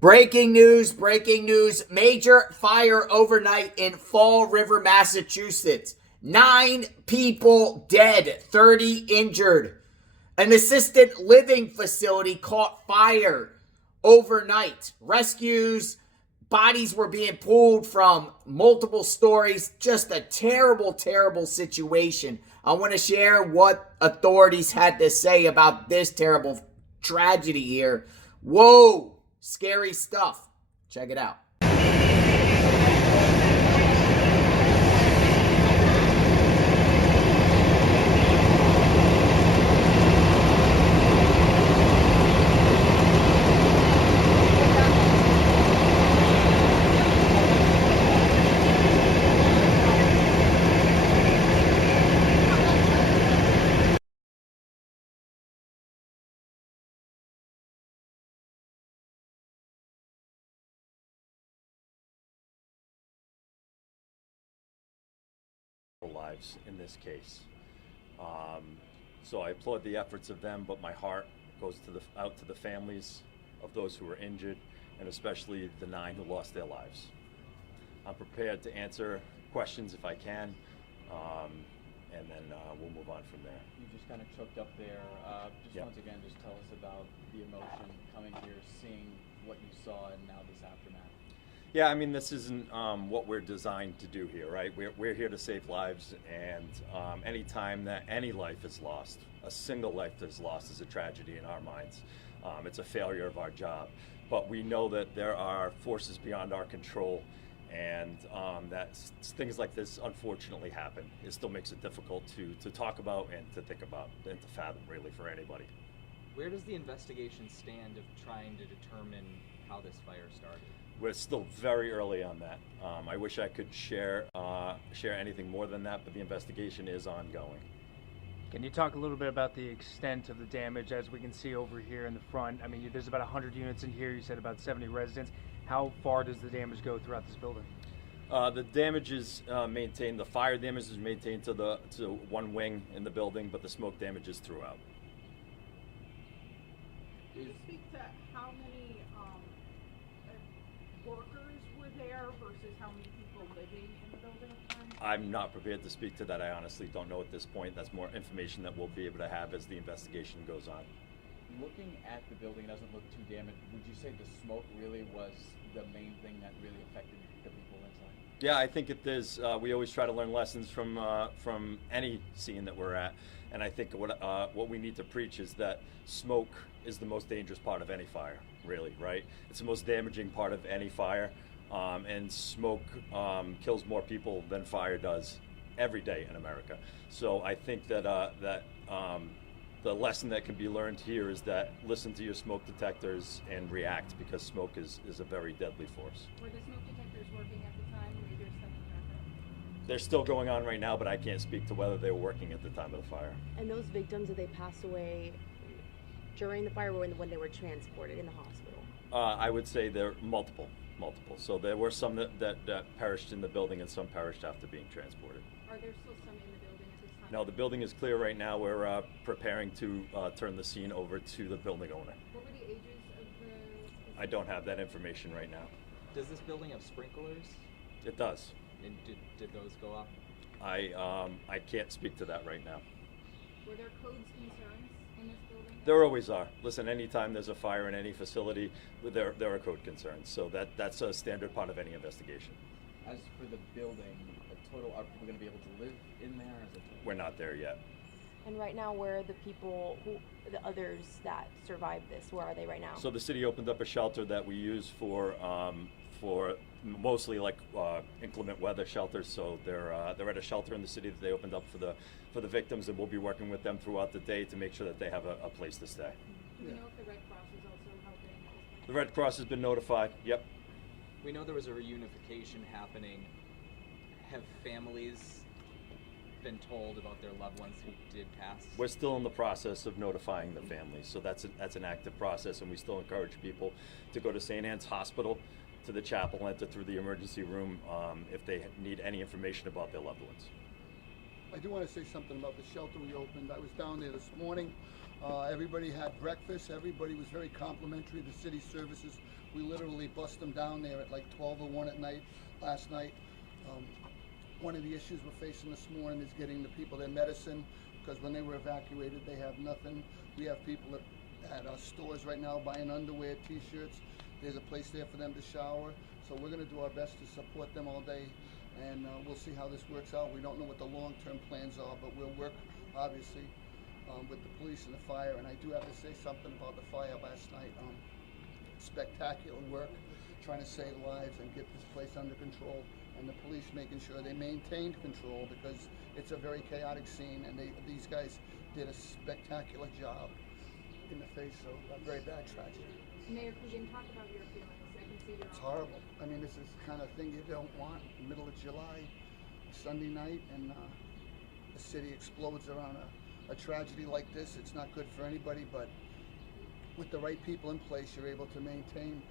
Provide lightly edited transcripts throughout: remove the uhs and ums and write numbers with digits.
Breaking news. Major fire overnight in Fall River, Massachusetts. 9 people dead, 30 injured. An assisted living facility caught fire overnight. Rescues, bodies were being pulled from multiple stories. Just a terrible, terrible situation. I want to share what authorities had to say about this terrible tragedy here. Whoa, scary stuff. Check it out. Lives in this case. So I applaud the efforts of them, but my heart goes out to the families of those who were injured, and especially the 9 who lost their lives. I'm prepared to answer questions if I can, and then we'll move on from there. You just kind of choked up there. Once again, just tell us about the emotion coming here, seeing what you saw, and now this aftermath. Yeah, I mean, this isn't what we're designed to do here, right? We're here to save lives, and any time that any life is lost, a single life is lost, is a tragedy in our minds. It's a failure of our job. But we know that there are forces beyond our control, and that things like this unfortunately happen. It still makes it difficult to talk about and to think about and to fathom, really, for anybody. Where does the investigation stand of trying to determine how this fire started? We're still very early on that. I wish I could share anything more than that, but the investigation is ongoing. Can you talk a little bit about the extent of the damage, as we can see over here in the front? I mean, there's about 100 units in here. You said about 70 residents. How far does the damage go throughout this building? The damage is maintained. The fire damage is maintained to one wing in the building, but the smoke damage is throughout. Can you speak to how many workers were there versus how many people living in the building at the time? I'm not prepared to speak to that. I honestly don't know at this point. That's more information that we'll be able to have as the investigation goes on. Looking at the building, it doesn't look too damaged. Would you say the smoke really was the main thing that really affected the people inside? Yeah, I think we always try to learn lessons from any scene that we're at, and I think what we need to preach is that smoke is the most dangerous part of any fire, really, right? It's the most damaging part of any fire, and smoke kills more people than fire does every day in America. So I think that the lesson that can be learned here is that listen to your smoke detectors and react, because smoke is a very deadly force. Were the smoke detectors working at the time, or either something happened? They're still going on right now, but I can't speak to whether they were working at the time of the fire. And those victims, did they pass away during the fire or when they were transported in the hospital? I would say they're multiple. So there were some that perished in the building, and some perished after being transported. Are there still some in the building at this time? No, the building is clear right now. We're preparing to turn the scene over to the building owner. What were the ages of the... I don't have that information right now. Does this building have sprinklers? It does. And did those go off? I can't speak to that right now. Were there codes concerns in this building? There always are. Listen, anytime there's a fire in any facility, there are code concerns. So that's a standard part of any investigation. As for the building, are people going to be able to live in there? We're not there yet. And right now, where are the people, the others that survived this, where are they right now? So the city opened up a shelter that we use for mostly like inclement weather shelters. So they're at a shelter in the city that they opened up for the victims, and we'll be working with them throughout the day to make sure that they have a place to stay. Do you know if the Red Cross is also helping? The Red Cross has been notified. Yep. We know there was a reunification happening. Have families been told about their loved ones who did pass? We're still in the process of notifying the families, so that's an active process, and we still encourage people to go to St. Anne's Hospital, to the chapel, enter through the emergency room if they need any information about their loved ones. I do want to say something about the shelter we opened. I was down there this morning. Everybody had breakfast. Everybody was very complimentary. The city services, we literally bust them down there at like 12:01 at night last night. One of the issues we're facing this morning is getting the people their medicine, because when they were evacuated, they have nothing. We have people at our stores right now buying underwear, t-shirts. There's a place there for them to shower. So we're going to do our best to support them all day, and we'll see how this works out. We don't know what the long-term plans are, but we'll work, obviously, with the police and the fire. And I do have to say something about the fire last night. Spectacular work, trying to save lives and get this place under control, and the police making sure they maintained control, because it's a very chaotic scene, and these guys did a spectacular job in the face of a very bad tragedy. Mayor Coogan, talk about your feelings. I can see It's horrible. I mean, this is the kind of thing you don't want in the middle of July, a Sunday night, and the city explodes around a tragedy like this. It's not good for anybody, but with the right people in place, you're able to maintain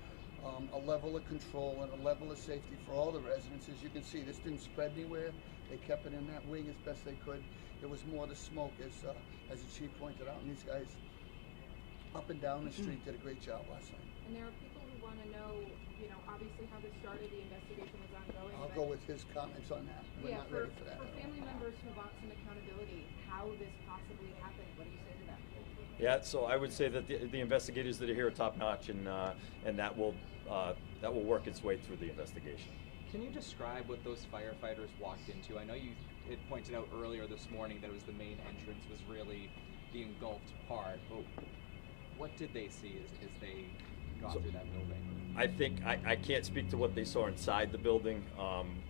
a level of control and a level of safety for all the residents. As you can see, this didn't spread anywhere. They kept it in that wing as best they could. It was more the smoke, as the chief pointed out, and these guys up and down the street did a great job last night. And there are people who want to know, obviously how this started. The investigation is ongoing. I'll go with his comments on that. We're not ready for that. For family members who want some accountability, how this possibly happened, what do you say to them? Yeah, so I would say that the investigators that are here are top notch, and that will work its way through the investigation. Can you describe what those firefighters walked into? I know you had pointed out earlier this morning that it was the main entrance was really the engulfed part, but what did they see as they got through that building? I think I can't speak to what they saw inside the building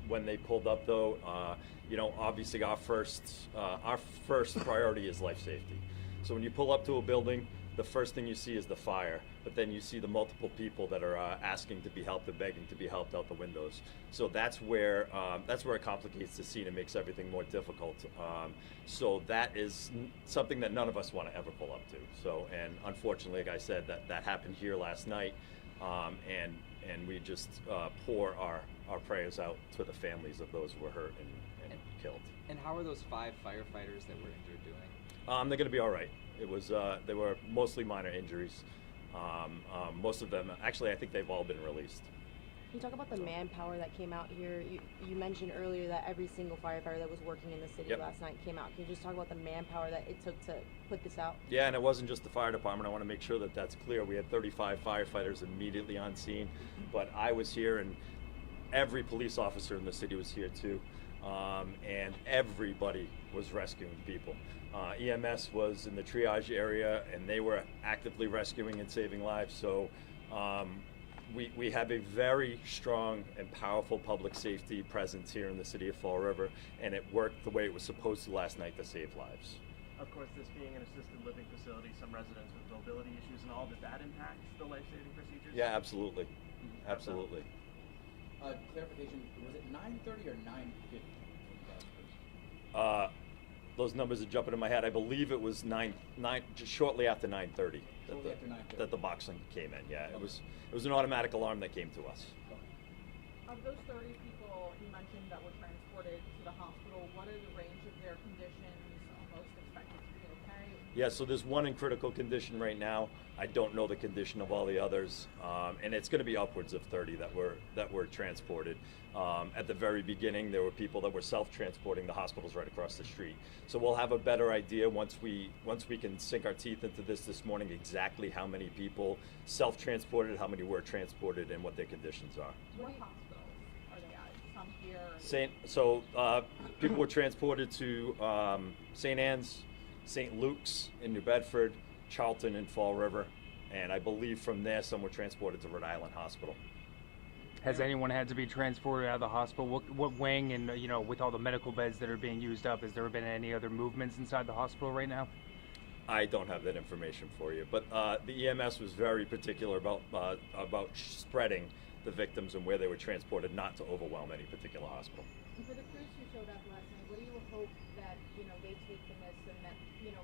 when they pulled up, though. Obviously our first priority is life safety. So when you pull up to a building, the first thing you see is the fire, but then you see the multiple people that are asking to be helped and begging to be helped out the windows. So that's where it complicates the scene and makes everything more difficult. So that is something that none of us want to ever pull up to. So, and unfortunately, like I said, that happened here last night, and we just pour our prayers out to the families of those who were hurt and killed. And how are those 5 firefighters that were injured doing? They're going to be all right. It was they were mostly minor injuries. Most of them, actually, I think they've all been released. Can you talk about the manpower that came out here? You mentioned earlier that every single firefighter that was working in the city last night came out. Can you just talk about the manpower that it took to put this out? Yeah, and it wasn't just the fire department. I want to make sure that that's clear. We had 35 firefighters immediately on scene, but I was here, and every police officer in the city was here too, and everybody was rescuing people. EMS was in the triage area, and they were actively rescuing and saving lives. So we have a very strong and powerful public safety presence here in the city of Fall River, and it worked the way it was supposed to last night to save lives. Of course, this being an assisted living facility, some residents with mobility issues and all, did that impact the life-saving procedures? Yeah, absolutely. Absolutely. Clarification, was it 9:30 or 9:50? Those numbers are jumping in my head. I believe it was just shortly after 9:30 that the boxing came in. Yeah, it was an automatic alarm that came to us. Of those 30 people you mentioned that were transported to the hospital, what are the range of their conditions, most expected to be okay? Yeah, so there's one in critical condition right now. I don't know the condition of all the others, and it's going to be upwards of 30 that were transported. At the very beginning, there were people that were self-transporting. The hospital's right across the street, so we'll have a better idea once we can sink our teeth into this morning exactly how many people self-transported, how many were transported, and what their conditions are. What hospitals are they at? Some here. People were transported to St. Anne's, St. Luke's in New Bedford, Charlton in Fall River, and I believe from there some were transported to Rhode Island Hospital. Has anyone had to be transported out of the hospital? What wing, and with all the medical beds that are being used up, has there been any other movements inside the hospital right now? I don't have that information for you, but the EMS was very particular about spreading the victims and where they were transported, not to overwhelm any particular hospital. And for the crews who showed up last night, what do you hope that they take from this, and that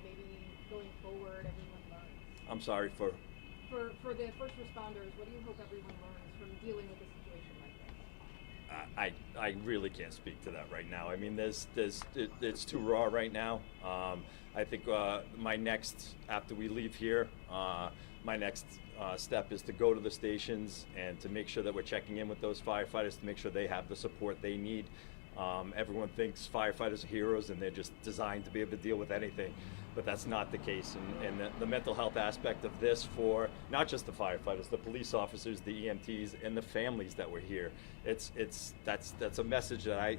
maybe going forward everyone learns? I'm sorry for the first responders. What do you hope everyone learns from dealing with a situation like this? I really can't speak to that right now. I mean, it's too raw right now. I think my next, after we leave here, my next step is to go to the stations and to make sure that we're checking in with those firefighters to make sure they have the support they need. Everyone thinks firefighters are heroes and they're just designed to be able to deal with anything, but that's not the case. And the mental health aspect of this for not just the firefighters, the police officers, the EMTs, and the families that were here. That's a message that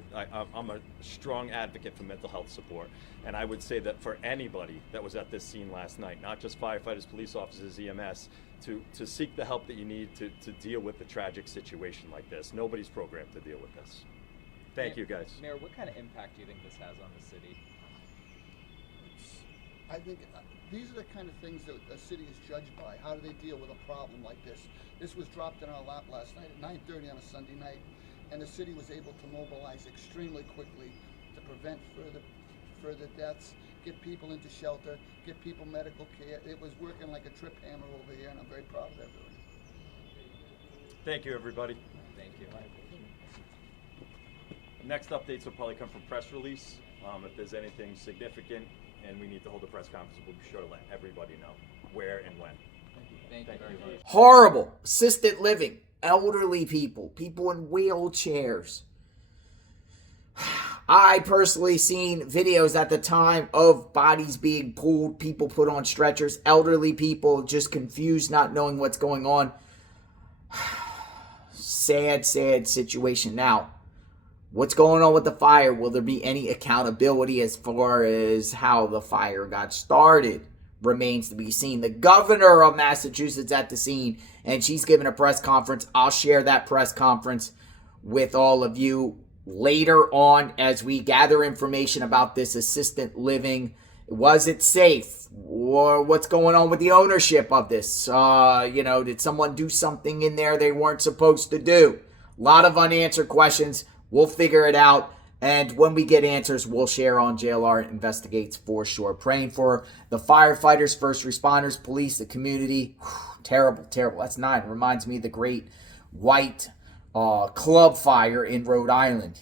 I'm a strong advocate for mental health support. And I would say that for anybody that was at this scene last night, not just firefighters, police officers, EMS, to seek the help that you need to deal with the tragic situation like this. Nobody's programmed to deal with this. Thank you, guys. Mayor, what kind of impact do you think this has on the city? I think these are the kind of things that a city is judged by. How do they deal with a problem like this? This was dropped in our lap last night at 9:30 on a Sunday night, and the city was able to mobilize extremely quickly to prevent further deaths, get people into shelter, get people medical care. It was working like a trip hammer over here, and I'm very proud of everyone. Thank you, everybody. Thank you. Next updates will probably come from press release. If there's anything significant and we need to hold a press conference, we'll be sure to let everybody know where and when. Thank you very much. Horrible. Assisted living. Elderly people. People in wheelchairs. I personally seen videos at the time of bodies being pulled, people put on stretchers, elderly people just confused, not knowing what's going on. Sad, sad situation. Now, what's going on with the fire? Will there be any accountability as far as how the fire got started? Remains to be seen. The governor of Massachusetts at the scene, and she's giving a press conference. I'll share that press conference with all of you later on as we gather information about this assisted living. Was it safe? Or what's going on with the ownership of this? Did someone do something in there they weren't supposed to do? A lot of unanswered questions. We'll figure it out. And when we get answers, we'll share on JLR Investigates for sure. Praying for the firefighters, first responders, police, the community. Terrible, terrible. That's 9. Reminds me of the great white club fire in Rhode Island.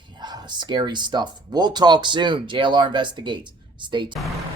Scary stuff. We'll talk soon. JLR Investigates. Stay tuned.